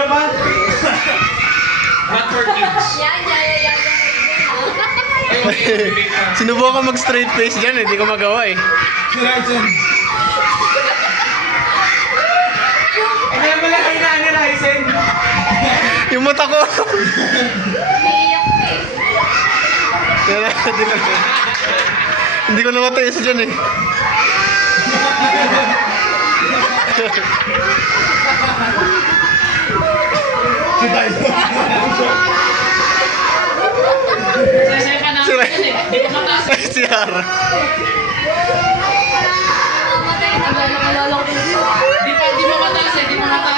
Ano ba? Not for kids. Sinubukan ko mag straight face dyan, hindi ko magawa eh. Si Rajan. Ano naman lang kainaan ni Ryzen? Yung mata ko. Hindi ko namatay isa dyan eh. Si Tayo. Si Hara. Di mo mataas eh. Nagmamata.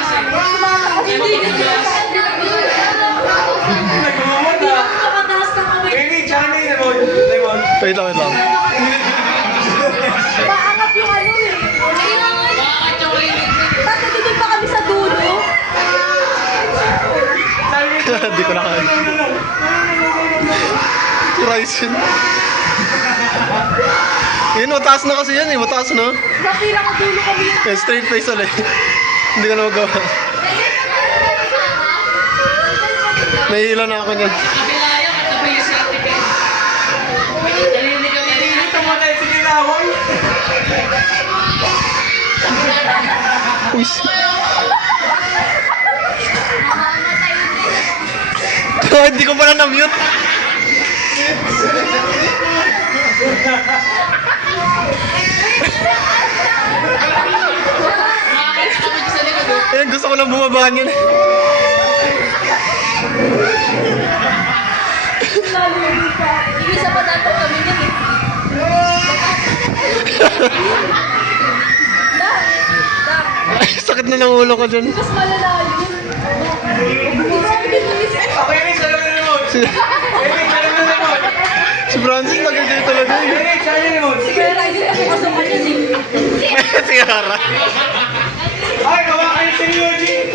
Kenny, Johnny, Lemon. Wait lang. Maangat yung ano eh. Bakit yung rinig? Tapos nandun pa kami sa dulo. Hindi ko na kaya. Si Ryzen. Yun, mataas na kasi yan eh. Mataas na. Nakira ka dulo kami. Yan, straight face ulit. Hindi ko na magawa. Nahihila na ako niyan. Kabila yan, katabi yung certificate. Narinig kami rin. Tumatay si Kinawang. Uy. Hindi ko pala na-mute. Makakita kami sa likod. Ayan, gusto ko lang bumabaan yun. Iisa pa dapat kami nun eh. Ay, sakit na ng ulo ko dyan. Mas malala yun. Ako yan, isa lang na Lemon. Si, Kenny, isa lang na Lemon. si Francis nagagay talaga eh. Kenny, Johnny, Lemon. Kaya tayo din ako kasukan yun eh. Si Hara. Ay, gawa kayo si Eugene.